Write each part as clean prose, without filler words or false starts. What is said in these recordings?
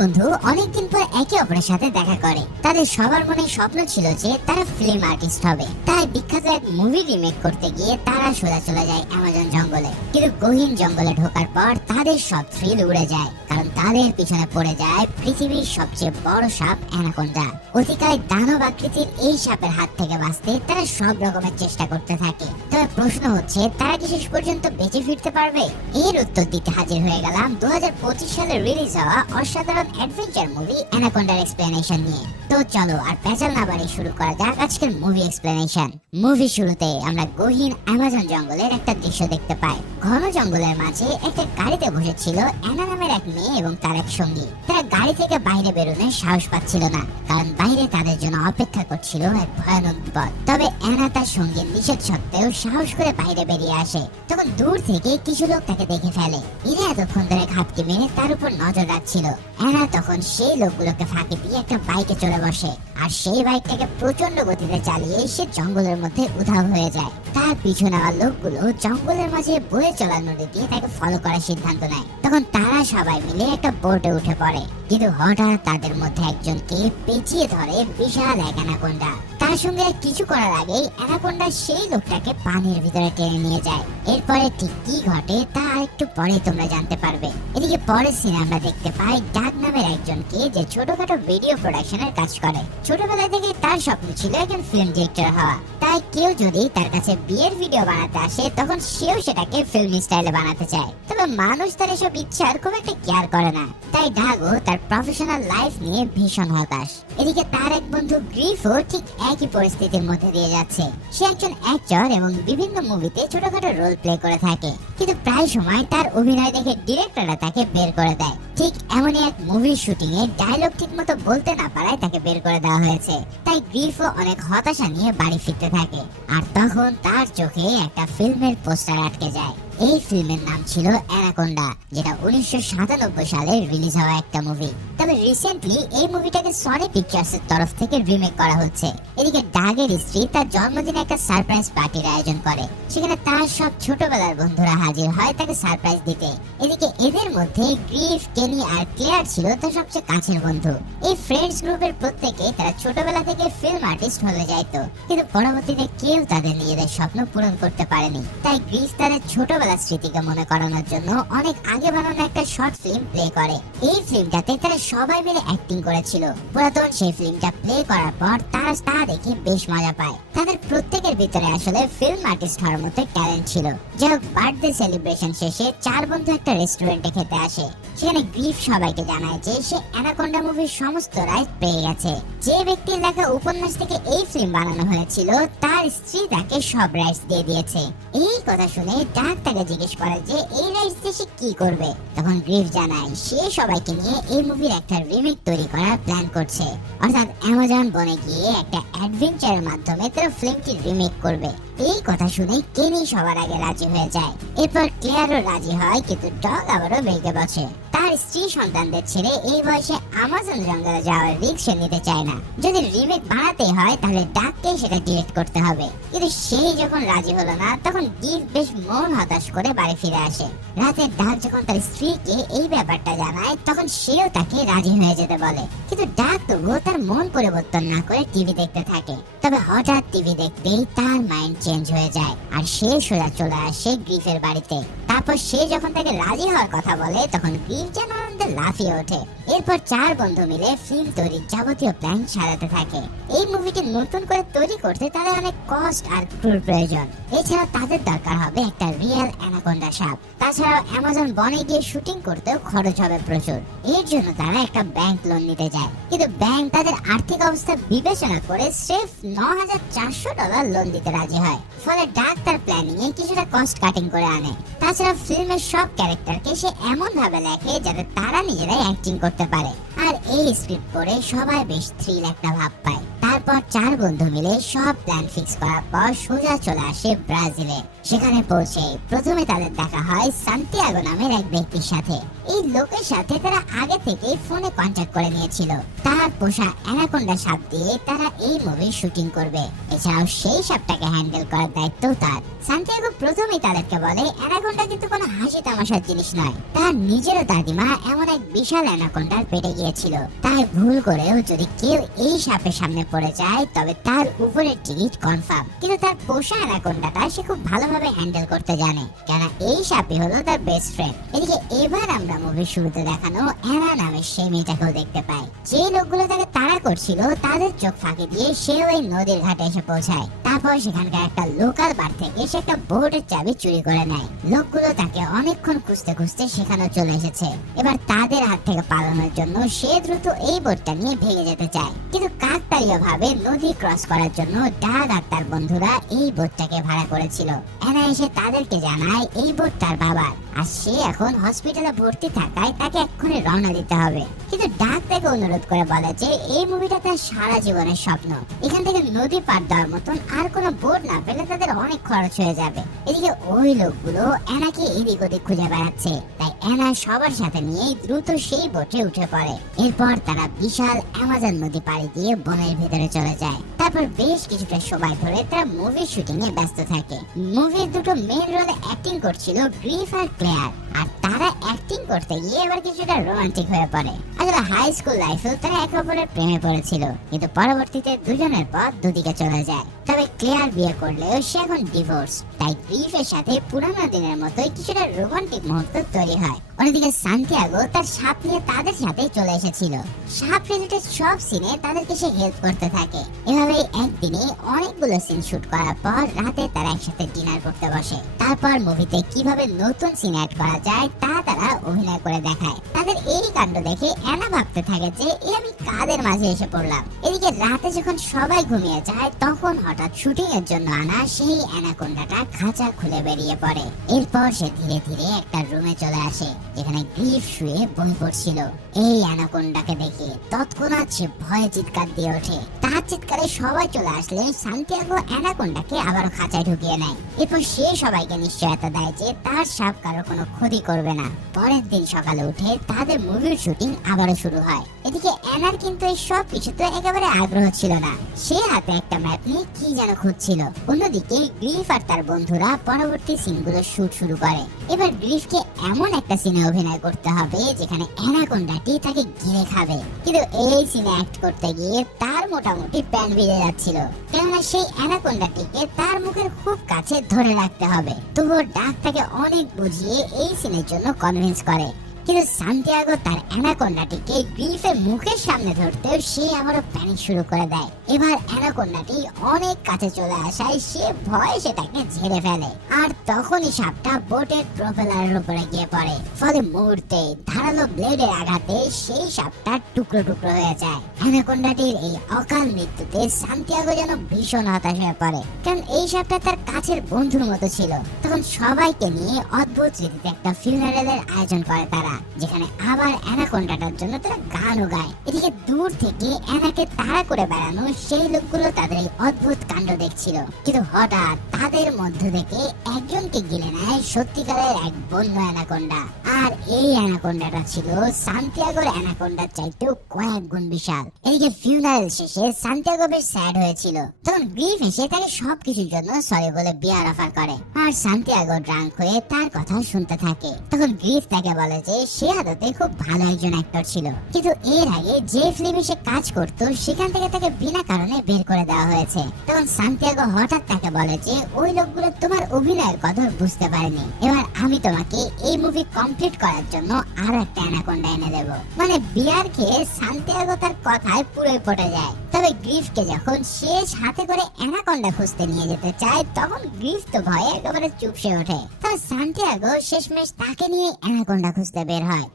বন্ধু অনেকদিন পর একে অপরের সাথে দেখা করে। তাদের সবার মনে স্বপ্ন ছিল যে তারা ফিল্ম আর্টিস্ট হবে। তাই বিখ্যাত এক মুভি রিমেক করতে গিয়ে তারা সোজা চলে যায় অ্যামাজন জঙ্গলে। কিন্তু গহীন জঙ্গলে ঢোকার পর তাদের সব থ্রিল উড়ে যায়, কারণ তাদের পিছনে পড়ে যায় পৃথিবীর সবচেয়ে বড় সাপ অ্যানাকোন্ডা। অতিকায় দানব আকৃতির এই সাপের হাত থেকে বাঁচতে তারা সব রকমের চেষ্টা করতে থাকে। তবে প্রশ্ন হচ্ছে, তারা কি শেষ পর্যন্ত বেঁচে ফিরতে পারবে? এর উত্তর দিতে হাজির হয়ে গেলাম 2025 সালে রিলিজ হওয়া অসাধারণ অ্যাডভেঞ্চার মুভি অ্যানাকোন্ডার এক্সপ্লেনেশন নিয়ে। তো চলো আর পেঁচাল না বাড়িয়ে শুরু করা যাক আজকের মুভি এক্সপ্লেনেশন। মুভি শুরুতে আমরা গহীন অ্যামাজন জঙ্গলের একটা দৃশ্য দেখতে পাই। ঘন জঙ্গলের মাঝে একটা গাড়িতে বসেছিল অ্যানা নামের এক মেয়ে এবং তার এক সঙ্গী। তারা গাড়ি থেকে বাইরে বেরোনোর সাহস পাচ্ছিল না, কারণ বাইরে তাদের জন্য অপেক্ষা করছিল এক ভয়ানক বিপদ। তবে অ্যানা তার সঙ্গীর নিষেধ সত্ত্বেও সাহস করে বাইরে বেরিয়ে আসে। তখন দূর থেকে কিছু লোক তাকে দেখে ফেলে। এরা এতক্ষণ ধরে ঘাপটি মেরে তার উপর নজর রাখছিল। অ্যানা তখন সেই লোকগুলোকে ফাঁকি দিয়ে একটা বাইকে চড়ে বসে, আর সেই বাইকটাকে প্রচন্ড গতিতে চালিয়ে সে জঙ্গলের মধ্যে উধাও হয়ে যায়। তার পিছু নেওয়া লোকগুলো জঙ্গলের মাঝে বয়ে চলা নদী দিয়ে তাকে ফলো করার সিদ্ধান্ত নেয়। তখন তারা সবাই মিলে একটা বোটে উঠে পড়ে, কিন্তু হঠাৎ তাদের মধ্যে একজনকে পেঁচিয়ে ধরে বিশাল এক অ্যানাকোন্ডা। তার সঙ্গে কিছু করার আগেই অ্যানাকোন্ডা সেই লোকটাকে পানির ভিতরে টেনে নিয়ে যায়। এরপরে ঠিক কি ঘটে তা একটু পরে তোমরা জানতে পারবে। এদিকে পরের সিনে আমরা দেখতে পাই ডাক নামের একজনকে, যে ছোটখাটো ভিডিও প্রোডাকশনের কাজ করে। ছোটবেলা থেকে তার স্বপ্ন ছিল একজন ফিল্ম ডিরেক্টর হওয়া। তাই কেউ যদি তার কাছে বিয়ের ভিডিও বানাতে আসে, তখন সেও সেটাকে ফিল্ম স্টাইলে বানাতে চায়। তবে মানুষ তার এসব ইচ্ছার খুব একটা কেয়ার করে না। তাই ডাগও তার প্রফেশনাল লাইফ নিয়ে ভীষণ হতাশ। এদিকে তার এক বন্ধু গ্রিফও ঠিক একই পরিস্থিতির মধ্যে দিয়ে যাচ্ছে। সে একজন অ্যাক্টর এবং বিভিন্ন মুভিতে ছোটখাটো রোল প্লে করে থাকে, কিন্তু প্রায় সময় তার অভিনয় দেখে ডিরেক্টররা তাকে বের করে দেয়। ঠিক এমনই এক মুভির শুটিং এ ডায়লগ ঠিক মতো বলতে না পারায় তাকে বের করে দেওয়া হয়েছে। তাই গ্রিফও অনেক হতাশা নিয়ে বাড়ি ফিরতে থাকে, আর তখন তার চোখে একটা ফিল্মের পোস্টার আটকে যায়। এই ফিল্মের নাম ছিল অ্যানাকোন্ডা, যেটা 1997 সালে রিলিজ হওয়া একটা মুভি। তবে রিসেন্টলি এই মুভিটাকে সনি পিকচার্সের তরফ থেকে রিমেক করা হচ্ছে। এদিকে ডাগের স্ত্রী তার জন্মদিনে একটা সারপ্রাইজ পার্টির আয়োজন করে। সেখানে তার সব ছোটবেলার বন্ধুরা হাজির হয় তাকে সারপ্রাইজ দিতে। এদিকে এদের মধ্যে গ্রিফ, কেনি আর ক্লেয়ার ছিল তার সবচেয়ে কাছের বন্ধু। এই ফ্রেন্ডস গ্রুপের প্রত্যেকে তারা ছোটবেলা থেকে ফিল্ম আর্টিস্ট হতে চাইতো, কিন্তু পরবর্তীতে কেউ তাদের নিজেদের স্বপ্ন পূরণ করতে পারেনি। তাই গ্রিফ তাদের ছোটবেলার স্মৃতিকে মনে করানোর জন্য অনেক আগে বানানো একটা শর্ট ফিল্ম প্লে করে। এই ফিল্মটাতে তারা সবাই মিলে অ্যাক্টিং করেছিল। পুরাতন সেই ফিল্মটা প্লে করার পর তারা তা দেখে বেশ মজা পায়। তাদের প্রত্যেকের ভিতরে আসলে ফিল্ম আর্টিস্ট হওয়ার মতো ট্যালেন্ট ছিল। যাই হোক, বার্থডে সেলিব্রেশন শেষে চার বন্ধু একটা রেস্টুরেন্টে খেতে আসে। সেখানে গ্রিফ সবাইকে জানায় যে সে অ্যানাকোন্ডা মুভির সমস্ত রাইট পেয়ে গেছে। যে ব্যক্তির লেখা উপন্যাস থেকে এই ফিল্ম বানানো হয়েছিল তার স্ত্রী তাকে সব রাইটস দিয়ে দিয়েছে। এই কথা শুনে ডাক তাকে জিজ্ঞেস করে যে এই রাইটস দিয়ে সে কি করবে। তখন গ্রিফ জানায় সে সবাইকে নিয়ে এই মুভির একটা রিমেক তৈরি করার প্ল্যান করছে, অর্থাৎ অ্যামাজন বনে গিয়ে একটা অ্যাডভেঞ্চারের মাধ্যমে তারা ফিল্মটি রিমেক করবে। এই কথা শুনে কেনি সবার আগে রাজি হয়ে যায়। এরপর ক্লেয়ারও রাজি হয়, কিন্তু ডগ আবারও বেঁকে বসে। তার স্ত্রী সন্তানদের ছেড়ে এই বয়সে আমাজন জঙ্গলে যাওয়ার রিস্ক সে নিতে চায় না। যদি রিমেক বানাতে হয় তাহলে ডাককে সেটা ডিরেক্ট করতে হবে। কিন্তু সেই যখন রাজি হলো না, তখন ডিপ বেশ মন হতাশ করে বাড়ি ফিরে আসে। রাতে ডাক যখন তার স্ত্রীকে এই ব্যাপারটা জানায়, তখন সেও তাকে রাজি হয়ে যেতে বলে। কিন্তু ডাক তবুও তার মন পরিবর্তন না করে টিভি দেখতে থাকে। তবে হঠাৎ টিভি দেখতেই তার মাইন্ড চেঞ্জ হয়ে যায়, আর সে সোজা চলে আসে গ্রিফের বাড়িতে। তারপর সে যখন তাকে রাজি হওয়ার কথা বলে, তখন গ্রিফ যেন আনন্দে লাফিয়ে ওঠে। এরপর চার বন্ধু মিলে ফিল্ম তৈরির যাবতীয় প্ল্যান সাজাতে থাকে। এই মুভিটি নতুন করে তৈরি করতে তাদের অনেক কস্ট আর ক্রুর প্রয়োজন। এছাড়াও তাদের দরকার হবে একটা রিয়েল অ্যানাকোন্ডা সাপ। তাছাড়াও অ্যামাজন বনে গিয়ে শুটিং করতেও খরচ হবে প্রচুর। এর জন্য তারা একটা ব্যাংক লোন নিতে যায়, কিন্তু ব্যাংক তাদের আর্থিক অবস্থা বিবেচনা করে সির্ফ $9,400 লোন দিতে রাজি হয়। ফলে ডাক তার প্ল্যানিং এ কিছুটা কস্ট কাটিং করে আনে। তাছাড়া ফিল্মের সব ক্যারেক্টারকে সে এমন ভাবে লেখে যাতে তারা নিজেরাই অ্যাক্টিং করতে পারে। আর এই স্ক্রিপ্ট পড়ে সবাই বেশ থ্রিল একটা ভাব পায়। তারপর চার বন্ধু মিলে সব প্ল্যান ফিক্স করার পর সোজা চলে আসে ব্রাজিলে। সেখানে পৌঁছে প্রথমে তাদের দেখা হয় সান্তিয়াগো নামের এক ব্যক্তির সাথে। এই লোকের সাথে তারা আগে থেকে ফোনে কন্ট্যাক্ট করে নিয়েছিল। তার পোষা অ্যানাকোন্ডা সাপ দিয়ে তারা এই মুভির শুটিং করবে। এছাড়াও সেই সাপটাকে হ্যান্ডেল করার দায়িত্ব তার। সান্তিয়াগো প্রথমেই তাদেরকে বলে অ্যানাকোন্ডা কিন্তু কোনো হাসি তামাশার জিনিস নয়। তার নিজেরও দাদিমা এমন এক বিশাল অ্যানাকোন্ডার পেটে গিয়েছিল। তাই ভুল করেও যদি কেউ এই সাপের সামনে পড়ে যায় তবে তার উপরের টিকিট কনফার্ম। কিন্তু তার পোষা অ্যানাকোন্ডাটা সে খুব ভালোভাবে হ্যান্ডেল করতে জানে, কেন এই সাপই হলো তার বেস্ট ফ্রেন্ড। এদিকে এবার আমরা মুভির শুরুতে দেখানো অ্যানা নামের সেই মেয়েটাকেও দেখতে পাই। যে লোকগুলো তাকে তাড়া করছিল তাদের চোখ ফাঁকি দিয়ে সে ওই নদীর ঘাটে এসে পৌঁছায়। তারপর সেখানকার একটা লোকাল বার থেকে সে একটা বোটের চাবি চুরি করে নেয়। লোকগুলো তাকে অনেকক্ষণ খুঁজতে খুঁজতে সেখানে চলে এসেছে। এবার তাদের হাত থেকে পালানোর জন্য সে দ্রুত এই বোটটা নিয়ে ভেগে যেতে চায়, কিন্তু কাকতালীয় ভাবে নদী ক্রস করার জন্য ডাগ আর তার বন্ধুরা এই বোটটাকে ভাড়া করেছিল। অ্যানা এসে তাদেরকে জানায় এই বোট তার বাবার, আর সে এখন হসপিটালে ভর্তি থাকায় তাকে এক্ষুনি রওনা দিতে হবে। কিন্তু ডাক তাকে অনুরোধ করে বলে যে এই মুভিটা তার সারা জীবনের স্বপ্ন। এখান থেকে নদী পার দেওয়ার মতন আর কোনো বোট না পেলে তাদের অনেক খরচ হয়ে যাবে। এদিকে ওই লোকগুলো অ্যানাকে এদিক ওদিক খুঁজে বেড়াচ্ছে, তাই অ্যানা সবার সাথে নিয়ে দ্রুত সেই বোটে উঠে পড়ে। এরপর তারা বিশাল অ্যামাজন নদী পাড়ি দিয়ে বনের ভিতরে চলে যায়। তারপর বেশ কিছুটা সময় ধরে তারা মুভির শুটিং এ ব্যস্ত থাকে। মুভির দুটো মেন রোলে অ্যাক্টিং করছিল গ্রিফ আর ক্লেয়ার, আর তারা অ্যাক্টিং করতে গিয়ে এবার কিছুটা রোমান্টিক হয়ে পড়ে। আসলে হাই স্কুল লাইফেও তারা একে অপরের প্রেমে পড়েছিল, কিন্তু পরবর্তীতে দুজনের পথ দুদিকে চলে যায়। তবে ক্লেয়ার বিয়ে করলেও সে এখন ডিভোর্স, তাই গ্রিফের সাথে পুরানো দিনের মতোই কিছুটা রোমান্টিক মুহূর্ত তৈরি হয়। অন্যদিকে সান্তিয়াগো তার সাপ নিয়ে তাদের সাথেই চলে এসেছিল। সাপ রিলেটেড সব সিনে তাদেরকে সে হেল্প করতে থাকে। এভাবে একদিনে অনেকগুলো সিন শুট করার পর রাতে তারা একসাথে ডিনার করতে বসে। তারপর মুভিতে কিভাবে নতুন সিন অ্যাড করা যায় তা তারা অভিনয় করে দেখায়। তাদের এই কাণ্ড দেখে অ্যানা ভাবতে থাকে যে আমি কাদের মাঝে এসে পড়লাম। এদিকে রাতে যখন সবাই ঘুমিয়ে যায় তখন হঠাৎ শুটিং এর জন্য আনা সেই অ্যানাকোন্ডাটা খাঁচা খুলে বেরিয়ে পড়ে। এরপর সে ধীরে ধীরে একটা রুমে চলে আসে যেখানে গ্রিফ শুয়ে বই পড়ছিল। এই অ্যানাকোন্ডাকে দেখে তৎক্ষণাৎ সে ভয়ে চিৎকার দিয়ে ওঠে। তার চিৎকারে সবাই চলে আসলে সান্তিয়াগো অ্যানাকোন্ডাকে আবার খাঁচায় ঢুকিয়ে নেয়। এরপর সে সবাইকে নিশ্চয়তা দেয় যে তার সাপ কারো কোনো ক্ষতি করবে না। পরের দিন সকালে উঠে তাদের মুভির শুটিং আবারও শুরু হয়। এদিকে অ্যানার কিন্তু এই সব কিছুতে একেবারে আগ্রহ ছিল না। সে হাতে একটা ম্যাপ নিয়ে কি যেন খুঁজছিল। অন্যদিকে গ্রিফ আর তার বন্ধুরা পরবর্তী সিনগুলো শুট শুরু করে। এবার গ্রিফকে এমন একটা সিনে অভিনয় করতে হবে যেখানে অ্যানাকোন্ডাটি তাকে ঘিরে খাবে, কিন্তু এই সিনে অ্যাক্ট করতে গিয়ে তার মোটামুটি প্যান ভিজে যাচ্ছিল, কেননা সেই অ্যানাকোন্ডাটিকে তার মুখের খুব কাছে ধরে রাখতে হবে। তবুও ডাক তাকে অনেক বুঝিয়ে এই সিনের জন্য কনভিন্স করে, কিন্তু সান্তিয়াগো তার অ্যানাকোন্ডাটিকে গ্রিফের মুখের সামনে ধরতেও সে আবারও প্যানিক শুরু করে দেয়। এবার অ্যানাকোন্ডাটি অনেক কাছে চলে আসায় সে ভয়ে সেটাকে ঝেড়ে ফেলে, আর তখনই সাপটা বোটের প্রোপেলারের উপরে গিয়ে পড়ে। ফলে মুহূর্তে ধারালো ব্লেডের আঘাতে সেই সাপটা টুকরো টুকরো হয়ে যায়। অ্যানাকোন্ডাটির এই অকাল মৃত্যুতে সান্তিয়াগো যেন ভীষণ হতাশ হয়ে পড়ে, কারণ এই সাপটা তার কাছের বন্ধুর মতো ছিল। তখন সবাইকে নিয়ে অদ্ভুত রীতিতে একটা ফিউনারেলের আয়োজন করে তারা, যেখানে আবার অ্যানাকোন্ডাটার জন্য তারা গানও গায়। এদিকে দূর থেকে অ্যানাকে তাড়া করে বেড়ানো সেই লোকগুলো তাদের এই অদ্ভুত কাণ্ড দেখছিল, কিন্তু হঠাৎ তাদের মধ্য থেকে একজনকে গিলে নেয় সত্যিকারের এক বন্য অ্যানাকোন্ডা। আর এই অ্যানাকোন্ডাটা ছিল সান্তিয়াগোর অ্যানাকোন্ডার চাইতেও কয়েক গুণ বিশাল। এদিকে ফিউনারেল শেষে সান্তিয়াগো বেশ স্যাড হয়েছিল। তখন গ্রিফ এসে তাকে সবকিছুর জন্য সরি বলে বিয়ার অফার করে, আর সান্তিয়াগো ড্রাঙ্ক হয়ে তার কথা শুনতে থাকে। তখন গ্রিফ তাকে বলে যে সে আদতে খুব ভালো একজন অ্যাক্টর ছিল, কিন্তু এর আগে যে ফিল্মে সে কাজ করত সেখান থেকে তাকে বিনা কারণে বের করে দেওয়া হয়েছে। তখন সান্তিয়াগো হঠাৎ তাকে বলে যে ওই লোকগুলো তোমার অভিনয়ের কদর বুঝতে পারেনি, এবার আমি তোমাকে এই মুভি কমপ্লিট করার জন্য আরো একটা অ্যানাকোন্ডা এনে দেবো। মানে বিয়ার খেয়ে সান্তিয়াগো তার কথায় পুরোই পটে যায়। তবে গ্রিফকে যখন শেষ হাতে করে অ্যানাকোন্ডা খুঁজতে নিয়ে যেতে চায় তখন গ্রিফ তো ভয়ে একেবারে চুপসে ওঠে। তবে সান্তিয়াগো শেষমেশ তাকে নিয়ে অ্যানাকোন্ডা খুঁজতে বের হয়।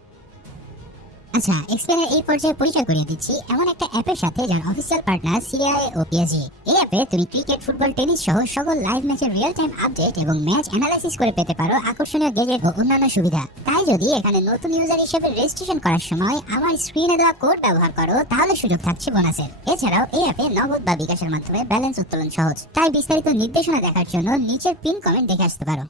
আচ্ছা, এক্সপ্লেনের এই পর্যায়ে পরিচয় করিয়ে দিচ্ছি এমন একটা অ্যাপের সাথে যার অফিসিয়াল পার্টনার সিরিয়াএ ও পিএসজি। এই অ্যাপে তুমি ক্রিকেট, ফুটবল, টেনিস সহ সকল লাইভ ম্যাচের রিয়েল টাইম আপডেট এবং ম্যাচ অ্যানালাইসিস করে পেতে পারো আকর্ষণীয় গেজেট ও অন্যান্য সুবিধা। তাই যদি এখানে নতুন ইউজার হিসেবে রেজিস্ট্রেশন করার সময় আমার স্ক্রিনে দেওয়া কোড ব্যবহার করো তাহলে সুযোগ থাকছে বোনাসের। এছাড়াও এই অ্যাপে নগদ বা বিকাশের মাধ্যমে ব্যালেন্স উত্তোলন সহজ। তাই বিস্তারিত নির্দেশনা দেখার জন্য নিচের পিন কমেন্ট দেখে আসতে পারো।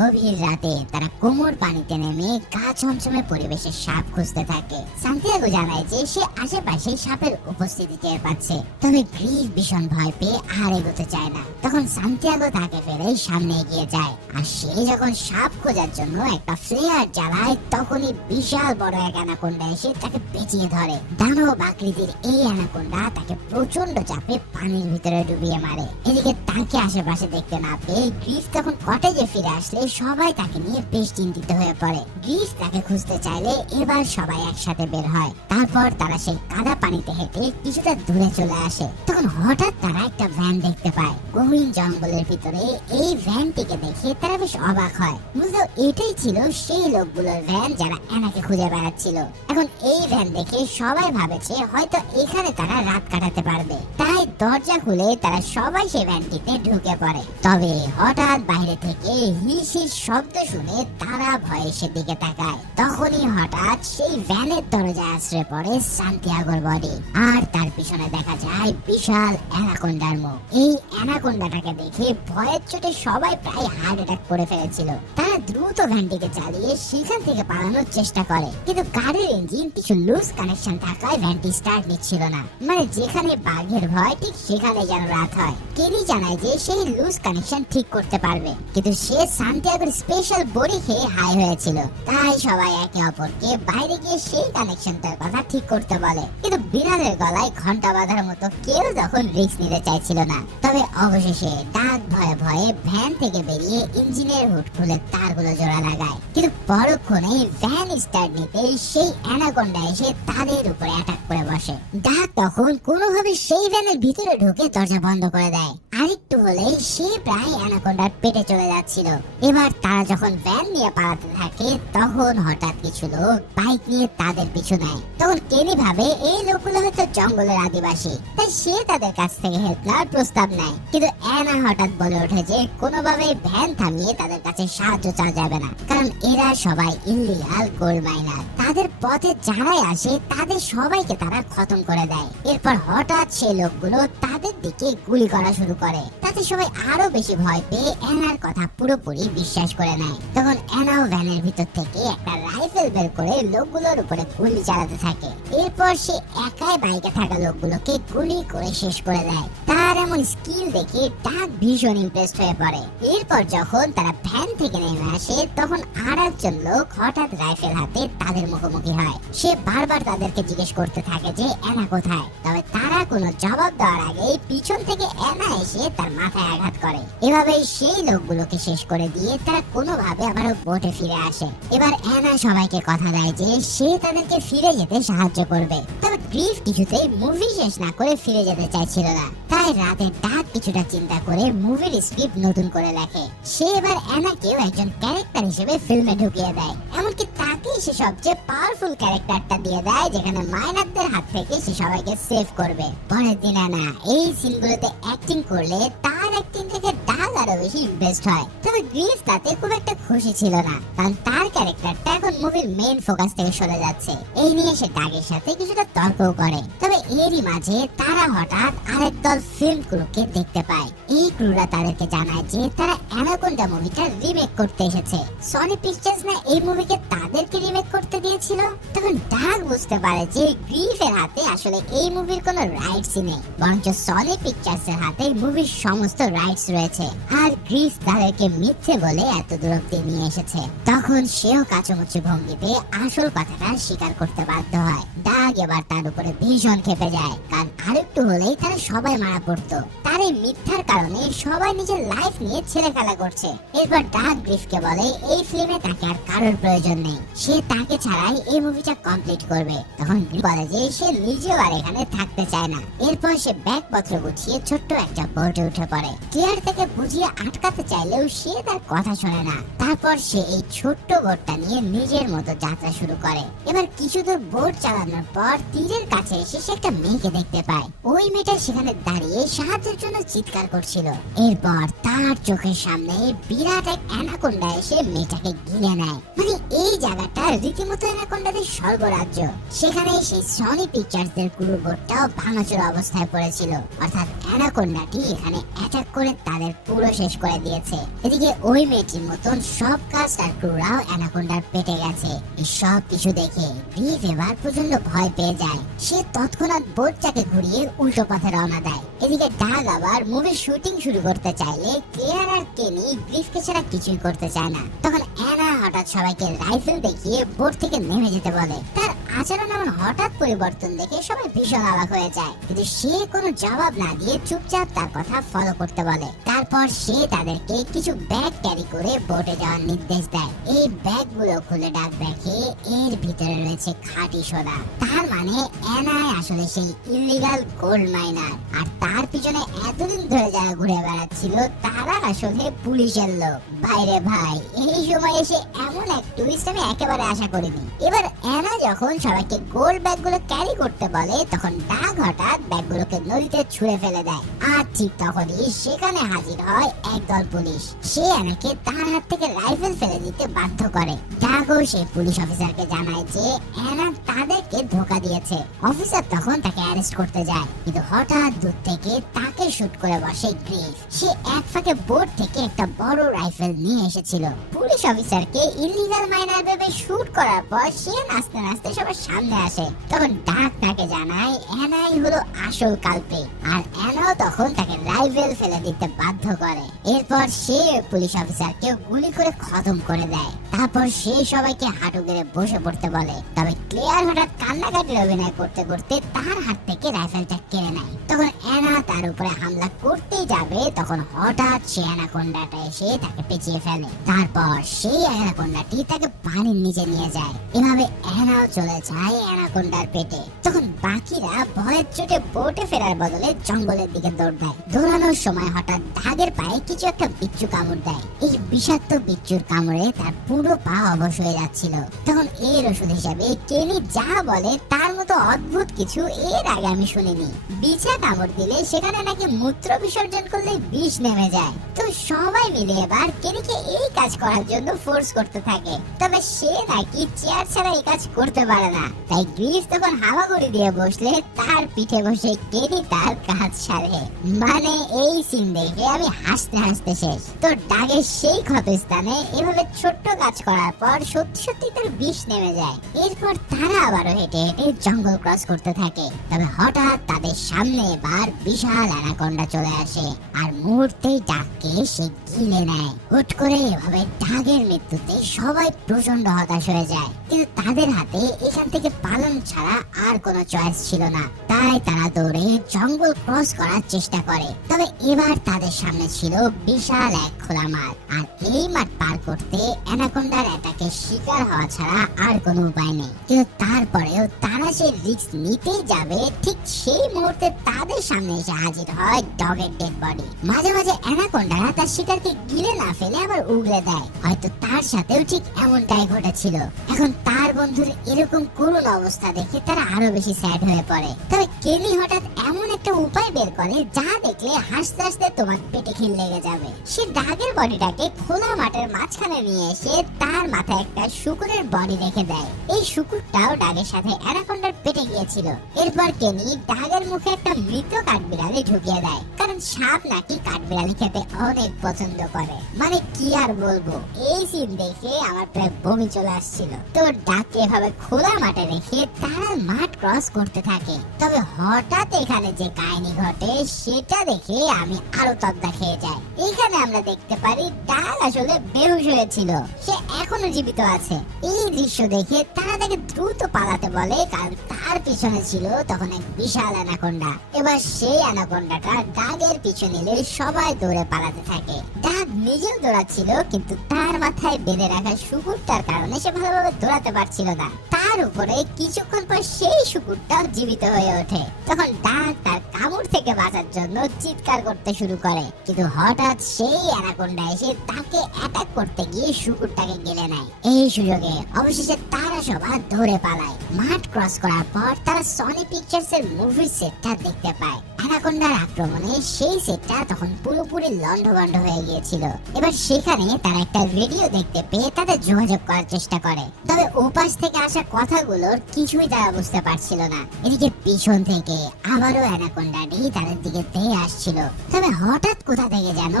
গভীর রাতে তারা কোমর পানিতে নেমে গা ছমছমে পরিবেশে সাপ খুঁজতে থাকে। সান্তিয়াগো জানায় যে সে আশেপাশে সাপের উপস্থিতি টের পাচ্ছে, তবে গ্রিফ ভীষণ ভয় পেয়ে আর এগোতে চায় না। তখন সান্তিয়াগো তাকে ফেলে সামনে এগিয়ে যায়, আর সে যখন সাপ খোঁজার জন্য একটা ফ্লেয়ার জ্বালায় তখনই বিশাল বড় এক অ্যানাকোন্ডা এসে তাকে পেঁচিয়ে ধরে। দানব আকৃতির এই অ্যানাকোন্ডা তাকে প্রচন্ড চাপে পানির ভিতরে ডুবিয়ে মারে। এদিকে তাকে আশেপাশে দেখতে না পেয়ে গ্রিফ তখন কটেজে ফিরে আসলে সবাই তাকে নিয়ে বেশ চিন্তিত হয়ে পড়ে। গ্রিফ তাকে খুঁজতে চাইলে এবার সবাই একসাথে বের হয়। তারপর তারা সেই কাদা পানিতে হেঁটে কিছুটা দূরে চলে আসে। তখন হঠাৎ তারা একটা ভ্যান দেখতে পায় গহীন জঙ্গলের ভিতরে। এই ভ্যানটিকে দেখে তারা বেশ অবাক হয়, বুঝলো এটাই ছিল সেই লোকগুলোর ভ্যান যারা অ্যানাকে খুঁজে বেড়াচ্ছিল। এখন এই ভ্যান দেখে সবাই ভাবেছে হয়তো এখানে তারা রাত কাটাতে পারবে, তাই দরজা খুলে তারা সবাই সেই ভ্যানটিতে ঢুকে পড়ে। তবে হঠাৎ বাইরে থেকে হিসির শব্দ শুনে তারা ভয়ে সেদিকে তাকায়। তখনই হঠাৎ সেই ভ্যানের দরজা আশ্রয় পড়ে সান্তিয়াগোর বডি, আর তার পিছনে দেখা যায় বিশাল অ্যানাকোন্ডার মুখ। এই অ্যানাকোন্ডাটাকে দেখে ভয়ের চোটে সবাই প্রায় হার্ট অ্যাটাক করে ফেলেছিল। তারা দ্রুত ভ্যানটিকে চালিয়ে সেখান থেকে পালানোর চেষ্টা করে, কিন্তু গাড়ির ইঞ্জিন কিছু লুজ কানেকশন থাকায় ভ্যানটি স্টার্ট নিচ্ছিল না। মানে যেখানে বাঘের ভয় ঠিক সেখানে যেন রাত হয়। কেনি জানায় যে সেই লুজ কানেকশন ঠিক করতে পারবে, কিন্তু সে সান্তিয়াগোর স্পেশাল বড়ি খেয়ে হাই হয়েছিল। তাই সবাই একে অপরকে বাইরে গিয়ে সেই কানেকশনটার কথা ঠিক করতে বলে, কিন্তু বিড়ালের গলায় ঘন্টা বাঁধার মতো কেউ তখন রিস্ক নিতে চাইছিল না। তবে অবশেষে ডাক ভয়ে ভয়ে ভ্যান থেকে বেরিয়ে ইঞ্জিনের হুড খুলে তারগুলো জোড়া লাগায়, কিন্তু পরক্ষণে ভ্যান স্টার্ট নিতে সেই অ্যানাকোন্ডা এসে তাদের উপরে অ্যাটাক করে বসে। ডাক তখন কোনোভাবে সেই ভ্যানের ভিতরে ঢুকে দরজা বন্ধ করে দেয়। আরেকটু হলেই সে প্রায় অ্যানাকোন্ডার পেটে চলে যাচ্ছিল। এবার তারা যখন ভ্যান নিয়ে পালাতে থাকে তখন হঠাৎ কিছু লোক বাইক নিয়ে তাদের পিছু নেয়। তখন কেনি ভাবে এই লোকগুলো হয়তো জঙ্গলের আদিবাসী, তাই সে তাদের কাছ থেকে হেল্প নেওয়ার প্রস্তাব নেয়। কিন্তু অ্যানা হঠাৎ বলে ওঠে যে কোনোভাবে ভ্যান থামিয়ে তাদের কাছে সাহায্য চাওয়া যাবে না, কারণ এরা সবাই ইল্লিগাল গোল্ড মাইনার। তাদের পথে যারাই আসে তাদের সবাইকে তারা খতম করে দেয়। এরপর হঠাৎ সেই লোকগুলো তাদের দিকে গুলি করা শুরু করে। তাতে সবাই আরো বেশি ভয় পেয়ে অ্যানার কথা পুরোপুরি বিশ্বাস করে নেয়। তখন অ্যানাও ভ্যানের ভিতর থেকে একটা রাইফেল বের করে লোকগুলোর উপরে গুলি চালাতে থাকে। এরপর সে একাই বাইকে থাকা লোকগুলোকে গুলি করে শেষ করে দেয়। তার এমন স্কিল দেখে ডাক ভীষণ ইমপ্রেসড হয়ে পড়ে। এরপর যখন তারা ভ্যান থেকে নেমে আসে তখন আর একজন লোক হঠাৎ রাইফেল হাতে তাদের মুখোমুখি হয়। সে বারবার তাদেরকে জিজ্ঞেস করতে থাকে যে অ্যানা কোথায়, তবে তারা কোনো জবাব দেওয়ার আগে পিছন থেকে অ্যানা এসে তার মাথায় আঘাত করে। এভাবেই সেই লোকগুলোকে শেষ করে দিয়ে তারা কোনোভাবে আবার বোটে ফিরে আসে। এবার অ্যানা সবাইকে কথা দেয় যে সে তাদেরকে ফিরে যেতে সাহায্য করবে, তবে গ্রিফ কিছুতেই মুভি শেষ না করে ফিরে যেতে চাইছিল না। তাই রাতে ডাক কিছুটা চিন্তা করে মুভির স্ক্রিপ্ট নতুন করে লেখে। সে এবার অ্যানাকেও একজন ক্যারেক্টার হিসেবে ফিল্মে ঢুকিয়ে দেয়, এমনকি তাকেই সে সবচেয়ে পাওয়ারফুল ক্যারেক্টারটা দিয়ে দেয় যেখানে মাইনারদের হাত থেকে সে সবাইকে সেভ করবে। পরের দিন অ্যানা এই সিনগুলোতে অ্যাক্টিং করলে তার অ্যাক্টিং থেকে ডাক আরো বেশি ইমপ্রেসড হয়। তবে গ্রিফ তাতে খুব একটা খুশি ছিল না, কারণ তার ক্যারেক্টারটা এখন মুভির মেইন ফোকাস থেকে সরে যাচ্ছে। এই নিয়ে সে ডাকের সাথে কিছুটা তর্কও করে। তবে এরই মাঝে তারা হঠাৎ আরেক দল ফিল্ম ক্রুকে দেখতে পায়। এই ক্রুরা তাদেরকে জানায় যে তারা অ্যানাকোন্ডা মুভিটা রিমেক করতে এসেছে। সনি পিকচার্স না এই মুভিকে তাদেরকে রিমেক করতে দিয়েছিল। তখন ডাক বুঝতে পারে যে গ্রিফের হাতে আসলে এই মুভির কোনো রাইটসই নেই, বরঞ্চ সনি পিকচার্স এর হাতে মুভির সমস্ত রাইটস রয়েছে, আর গ্রিফ তাদেরকে মিথ্যে বলে এত দূর অব্দি নিয়ে এসেছে। তখন সেও কাচুমুচু ভঙ্গিতে আসল কথাটা স্বীকার করতে বাধ্য হয়। ডাক এবার তার উপরে ভীষণ ক্ষেপে যায়, কারণ আরেকটু হলেই তারা সবাই মারা পড়তো। তার এই মিথ্যার কারণে সবাই নিজের লাইফ নিয়ে ছেলেখেলা করছে। এরপর ডাক গ্রিফকে বলে এই ফিল্মে তাকে আর কারোর প্রয়োজন নেই, সে তাকে ছাড়াই এই মুভিটা কমপ্লিট করবে। তখন গ্রিফ বলে যে সে নিজেও আর এখানে থাকতে চায় না। এরপর সে ব্যাগপত্র গুছিয়ে ছোট্ট একটা বোটে উঠে পড়ে। ক্লিয়ার তাকে বুঝিয়ে আটকাতে চাইলেও সে তার কথা শোনে না। তারপর সে এই ছোট্ট বোটটা নিয়ে নিজের মতো যাত্রা শুরু করে। এবার কিছু দূর বোট চালানোর পর তীরের কাছে এসে সে একটা মেয়েকে দেখতে পায়। ওই মেয়েটা সেখানে দাঁড়িয়ে সাহায্যের জন্য চিৎকার করছিল। এরপর তার চোখের সামনে বিরাট এক অ্যানাকোন্ডা এসে মেয়েটাকে গিলে নেয়। মানে এই জায়গাটা রীতিমতো অ্যানাকোন্ডাদের স্বর্গরাজ্য। সেখানে সেই সনি পিকচার্সদের পুরো বোটটাও ভাঙাচোরা অবস্থায় পড়েছিল। অর্থাৎ অ্যানাকোন্ডাটি এখানে অ্যাটাক করে তাদের পুরো শেষ করে দিয়েছে। এদিকে ওই মেয়েটির মতন সব কাস্ট আর ক্রুরাও অ্যানাকোন্ডার পেটে গেছে। এই সব কিছু দেখে গ্রিফ এবার প্রচন্ড ভয় পেয়ে যায়। সে তৎক্ষণাৎ বোটটাকে ঘুরিয়ে উল্টো পথে রওনা দেয়। এদিকে ডাগ আবার মুভির শুটিং শুরু করতে চাইলে ক্লেয়ার আর কেনি গ্রিফকে ছাড়া কিছুই করতে চায় না। তখন অ্যানা হঠাৎ সবাইকে রাইফেল দেখিয়ে বোট থেকে নেমে যেতে বলে। তার আচরণ এমন হঠাৎ পরিবর্তন দেখে সবাই ভীষণ অবাক হয়ে যায়, কিন্তু সে কোনো জবাব না দিয়ে চুপচাপ তার কথা ফলো করতে বলে। তারপর সে তাদেরকে কিছু ব্যাগ ক্যারি করে বোটে যাওয়ার নির্দেশ দেয়। এই ব্যাগগুলো খুলে ডাক দেখে এর ভিতরে রয়েছে খাঁটি সোনা। তার মানে অ্যানাই আসলে সেই ইলিগাল গোল্ড মাইনার, আর তার পিছনে এতদিন ধরে যারা ঘুরে বেড়াচ্ছিল তারা আসলে পুলিশের লোক। ভাইরে ভাই, এই সময় এসে এমন এক টুইস্ট আমি একেবারে আশা করিনি। এবার অ্যানা যখন সবাইকে গোল্ড ব্যাগগুলো ক্যারি করতে বলে তখন ডাক হঠাৎ ব্যাগগুলোকে নদীতে ছুঁড়ে ফেলে দেয়। আর ঠিক তখনই সেখানে হাজির হয় একদল পুলিশ। সে অ্যানাকে তার হাত থেকে রাইফেল ফেলে দিতে বাধ্য করে। ডাকও সেই পুলিশ অফিসারকে জানায় যে অ্যানা তাদেরকে ধোঁকা দিয়েছে। অফিসার তখন তাকে অ্যারেস্ট করতে যায়, কিন্তু হঠাৎ দূর থেকে তাকে শুট করে বসে গ্রিফ। সে এক ফাঁকে বোট থেকে একটা বড় রাইফেল নিয়ে এসেছিল। পুলিশ অফিসারকে ইলিগাল মাইনার ভেবে শুট করার পর সে নাচতে নাচতে সবার সামনে আসে। তখন ডাক তাকে জানায় অ্যানাই হলো আসল কালপ্রিট, আর অ্যানাও তখন তাকে রাইফেল ফেলে দিতে বাধ্য করে। এরপর সে পুলিশ অফিসারকে গুলি করে খতম করে দেয়। তারপর সে সবাইকে হাঁটু গেড়ে বসে পড়তে বলে। তবে ক্লেয়ার হঠাৎ কান্নাকাটির অভিনয় করতে করতে তার হাত থেকে রাইফেলটা কেড়ে নেয়। তখন অ্যানা তার উপরে হামলা করতেই যাবে, তখন হঠাৎ সে অ্যানাকোন্ডাটা এসে তাকে পেঁচিয়ে ফেলে। তারপর সেই অ্যানাকোন্ডাটি তাকে পানির নিচে নিয়ে যায়। এভাবে অ্যানাও চলে যায় অ্যানাকোন্ডার পেটে। তখন বাকিরা ভয়ের চোটে বোটে ফেরার বদলে জঙ্গলের দিকে দৌড় দেয়। দৌড়ানোর সময় হঠাৎ ডাগের পায়ে কিছু একটা বিচ্ছু কামড় দেয়। এই বিষাক্ত বিচ্ছুর কামড়ে তার পুরো পা অবশ হয়ে যাচ্ছিল। তখন এর ওষুধ হিসাবে কেনি যা বলে তার মতো অদ্ভুত কিছু এর আগে আমি শুনিনি। বিছা কামড় দিলে সেখানে নাকি মূত্র বিসর্জন করলে বিষ নেমে যায়। তো সবাই মিলে এবার কেনিকে এই কাজ করার জন্য ফোর্স করতে থাকে। তবে সে নাকি চেয়ার ছাড়া এই কাজ করতে পারে না। তাই গ্রিফ তখন হামাগুড়ি দিয়ে বসলে তার পিঠে বসে কেনি তার কাজ সারে। মানে এই সিন দেখে আমি হাসতে হাসতে শেষ। তো ডাগের সেই ক্ষতস্থানে এভাবে ছোট্ট কাজ করার পর সত্যি সত্যি তার বিষ নেমে যায়। এরপর তারা আবারও হেঁটে হেঁটে জঙ্গল ক্রস করতে থাকে। তবে হঠাৎ তাদের সামনে এবার বিশাল অ্যানাকোন্ডা চলে আসে, আর মুহূর্তেই ডাককে সে গিলে নেয়। হুট করে এভাবে ডাগের মৃত্যুতে সবাই প্রচন্ড হতাশ হয়ে যায়, কিন্তু তাদের হাতে এখান থেকে পালন ছাড়া আর কোনো চয়েস ছিল না। তাই তারা দৌড়ে জঙ্গল ক্রস করার চেষ্টা করে। তবে এবার তাদের সামনে ছিল বিশাল এক খোলা মাঠ, আর এই মাঠ পার করতে অ্যানাকোন্ডার অ্যাটাকে শিকার হওয়া ছাড়া আর কোনো উপায় নেই। কিন্তু তারপরেও তারা সেই রিস্ক নিতেই যাবে, ঠিক সেই মুহূর্তে তাদের সামনে এসে হাজির হয় ডগের ডেড বডি। মাঝে মাঝে অ্যানাকোন্ডারা তার শিকারকে গিলে না ফেলে আবার উগলে দেয়। হয়তো তার সাথেও ঠিক এমনটাই ঘটেছিল। এখন তার বন্ধুর এরকম করুণ অবস্থা দেখে তারা আরো বেশি স্যাড হয়ে পড়ে। তবে কেনি হঠাৎ এমন একটা উপায় বের করে যা দেখলে হাসতে হাসতে তোমার পেটে খিল লেগে যাবে। সে ডাগের বডিটাকে খোলা মাঠের মাঝখানে নিয়ে এসে তার মাথায় একটা শুকুরের বডি রেখে দেয়। এই শুকুরটাও ডাগের সাথে অ্যানাকোন্ডার পেটে গিয়েছিল। এরপর কেনি ডাগের মুখে একটা মৃত কাঠবিড়ালি ঢুকিয়ে দেয়, কারণ সাপ নাকি কাঠবিড়ালি খেতে অনেক পছন্দ করে। মানে কি আর বলবো, এই সিন দেখে আমার প্রায় বমি চলে আসছিল। তো ডাককে এভাবে খোলা মাঠে রেখে তারা মাঠ ক্রস করতে থাকে। তবে হঠাৎ এখানে যে কাহিনী ঘটে সেটা দেখে আমি আরো তদ্দা খেয়ে যাই। এখানে আমরা দেখতে পারি ডাক আসলে বেহুশ হয়েছিল, সে এখনো জীবিত আছে। এই দৃশ্য দেখে তারা তাকে দ্রুত পালাতে বলে, কারণ তার তার পিছনে ছিল তখন এক বিশাল অ্যানাকোন্ডা। এবার সেই অ্যানাকোন্ডাটা ডাগের পিছু নিলে সবাই দৌড়ে পালাতে থাকে। ডাগ নিজেও দৌড়াচ্ছিল, কিন্তু তার মাথায় বেঁধে রাখা শুকুরটার কারণে সে ভালোভাবে দৌড়াতে পারছিল না। তার উপরে কিছুক্ষণ পর সেই শুকুরটাও জীবিত হয়ে ওঠে। তখন ডাগ তার কামড় থেকে বাঁচার জন্য চিৎকার করতে শুরু করে, কিন্তু হঠাৎ সেই অ্যানাকোন্ডা এসে তাকে অ্যাটাক করতে গিয়ে শুকুরটাকে গিলে নেয়। এই সুযোগে অবশেষে তারা সবাই দৌড়ে পালায়। মাঠ ক্রস করার পর তারা সনি পিকচার্স এর মুভির সেটটা দেখতে পায়। অ্যানাকোন্ডার আক্রমণে সেই সেটটা তখন পুরোপুরি লন্ডভন্ড হয়ে গিয়েছিল। এবার সেখানে তারা একটা রেডিও দেখতে পেয়ে তাদের যোগাযোগ করার চেষ্টা করে, তবে ওপাশ থেকে আসা কথাগুলোর কিছুই তারা বুঝতে পারছিল না। এদিকে পিছন থেকে আবারও অ্যানাকোন্ডাটি তাদের দিকে ধেয়ে আসছিল, তবে হঠাৎ কোথা থেকে যেন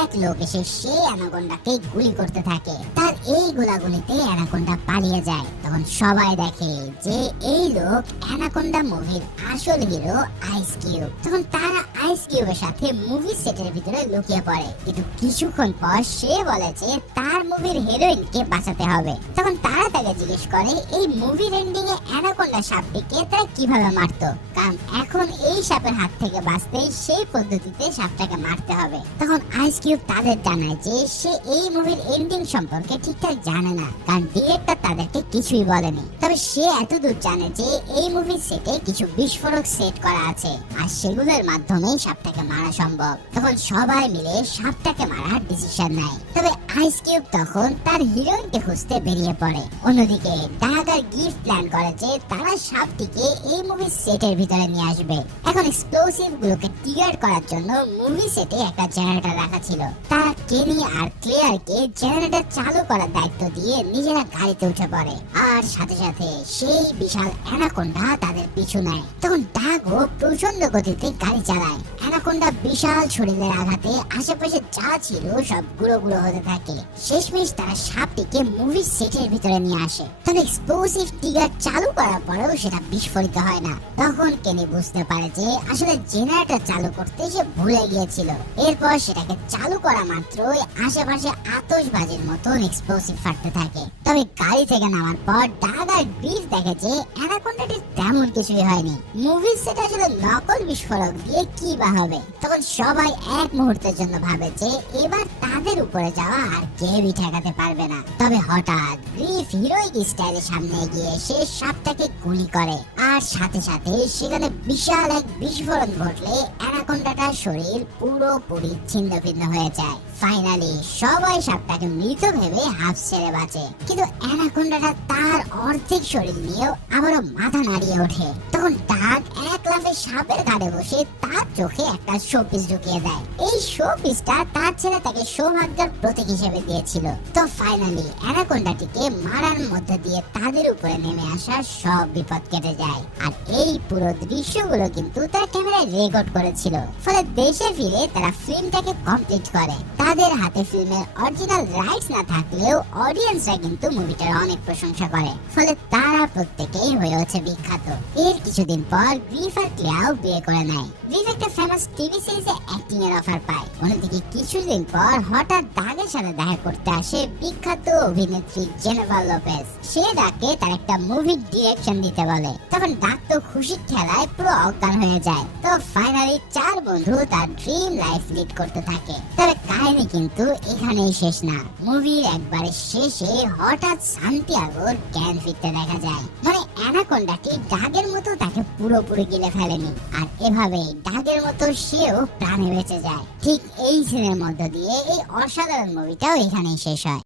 এক লোক এসে সেই অ্যানাকোন্ডাকে গুলি করতে থাকে। তার এই গোলাগুলিতে অ্যানাকোন্ডা পালিয়ে যায়। তখন সবাই দেখে যে এই লোক অ্যানাকোন্ডা মুভির আসল হিরো আইস কিউব। তখন তারা আইস কিউবের সাথে মুভি সেটের ভিতরে লুকিয়ে পড়ে, কিন্তু কিছুক্ষণ পর সে বলে যে তার মুভির হিরোইনকে বাঁচাতে হবে। তখন তারা তাকে জিজ্ঞেস করে এই মুভির এন্ডিং এ অ্যানাকোন্ডা সাপটিকে তারা কিভাবে মারতো, কারণ এখন এই সাপের হাত থেকে বাঁচতে সেই পদ্ধতিতে সাপটাকে মারতে হবে। তখন আইস কিউব তাদের জানায় যে সে এই মুভির এন্ডিং সম্পর্কে ঠিকঠাক জানে না, কারণ ডিরেক্টর তাদেরকে কিছুই বলেনি। তবে সে এতদূর জানে যে এই মুভির সেটে কিছু বিস্ফোরক সেট করা আছে, আর সেগুলোর মাধ্যমে সাপটাকে মারা সম্ভব। তখন সবাই মিলে সাপটাকে মারার ডিসিশন নেয়। তবে আইস কিউব তখন তার হিরোইনকে খুঁজতে বেরিয়ে পড়ে। অন্যদিকে ডাগ আর গিফট প্ল্যান করে যে তারা সাপটিকে এই মুভির সেটের ভিতরে নিয়ে আসবে। এখন এক্সপ্লোসিভ গুলোকে ট্রিগার করার জন্য মুভি সেটে একটা জেনারেটর রাখা ছিল। তারা কেনি আর ক্লেয়ারকে জেনারেটর চালু করার দায়িত্ব দিয়ে নিজেরা গাড়িতে উঠে পড়ে, আর সাথে সাথে সেই বিশাল অ্যানাকোন্ডা তাদের পিছু নেয়। তখন ডাগও প্রচন্ড গতিতে গাড়ি চালায়। অ্যানাকোন্ডা বিশাল শরীরের আঘাতে আশেপাশে যা ছিল সব গুঁড়ো গুঁড়ো হতে থাকে। শেষমেশ তারা সাপটিকে মুভি সেটের ভিতরে নিয়ে আসে, তবে এক্সপ্লোসিভ ট্রিগার চালু করার পরেও সেটা বিস্ফোরিত হয় না। তখন কেনি বুঝতে পারে যে আসলে জেনারেটর চালু করতে সে ভুলে গিয়েছিল। এরপর সেটাকে চালু করা মাত্রই আশেপাশে আতশবাজির মতন এক্সপ্লোসিভ ফাটতে থাকে। তবে গাড়ি থেকে নামার পর ডাগ আর গ্রিফ দেখে যে অ্যানাকোন্ডাটির তেমন কিছুই হয়নি। মুভির সেট আসলে নকল বিস্ফোরক দিয়ে কি বা হবে। তখন সবাই এক মুহূর্তের জন্য ভাবে যে এবার তাদের উপরে যাওয়া আর কেউই ঠেকাতে পারবে না। তবে হঠাৎ গ্রিফ হিরোইক স্টাইলে সামনে এগিয়ে এসে সাপটাকে গুলি করে, আর সাথে সাথে সেখানে বিশাল এক বিস্ফোরণ ঘটলে অ্যানাকোন্ডাটার শরীর পুরোপুরি ছিন্ন ভিন্ন হয়ে যায়। ফাইনালি সবাই সাপটাকে মৃত ভেবে হাফ ছেড়ে বাঁচে, কিন্তু অ্যানাকোন্ডাটা তার অর্ধেক শরীর নিয়েও আবারও মাথা নাড়িয়ে ওঠে। তখন ডাগ এক লাফে সাপের ঘাড়ে বসে তার চোখে একটা শোপিস ঢুকিয়ে দেয়। এই শোপিসটা তার ছেলে তাকে সৌভাগ্যের প্রতীক হিসেবে দিয়েছিল। তো ফাইনালি অ্যানাকোন্ডাটিকে মারার মধ্যে দিয়ে তাদের উপরে নেমে আসা সব বিপদ কেটে যায়। আর এই পুরো দৃশ্যগুলো কিন্তু তারা ক্যামেরায় রেকর্ড করেছিল, ফলে দেশে ফিরে তারা ফিল্মটাকে কমপ্লিট করে। তাদের হাতে ফিল্মের অরিজিনাল রাইটস না থাকলেও অডিয়েন্সরা কিন্তু মুভিটার অনেক প্রশংসা করে, ফলে তারা প্রত্যেকেই হয়ে ওঠে বিখ্যাত। এর কিছুদিন পর গ্রিফ আর ক্লেয়াও বিয়ে করে নেয়। গ্রিফ একটা ফেমাস টিভি সিরিজে অ্যাক্টিং এর অফার পায়। অন্যদিকে কিছুদিন পর হঠাৎ ডাগের সাথে দেখা করতে আসে বিখ্যাত অভিনেত্রী জেনিফার লোপেজ। সে ডাকে তার একটা মুভি ডিরেকশন দিতে বলে। তখন ডাক তো খুশির খেলায় পুরো অজ্ঞান হয়ে যায়। তো ফাইনালি চার বন্ধু তার ড্রিম লাইফ লিড করতে থাকে। তবে কাহিনী কিন্তু এখানেই শেষ না। মুভির একবারে শেষে হঠাৎ সান্তিয়াগোর জ্ঞান ফিরতে দেখা যায়। মানে অ্যানাকোন্ডাটি ডাগের মতো তাকে পুরোপুরি গিলে ফেলেনি, আর এভাবে ডাগের মতো সেও প্রাণে বেঁচে যায়। ঠিক এই সিনের মধ্য দিয়ে এই অসাধারণ মুভিটাও এখানেই শেষ হয়।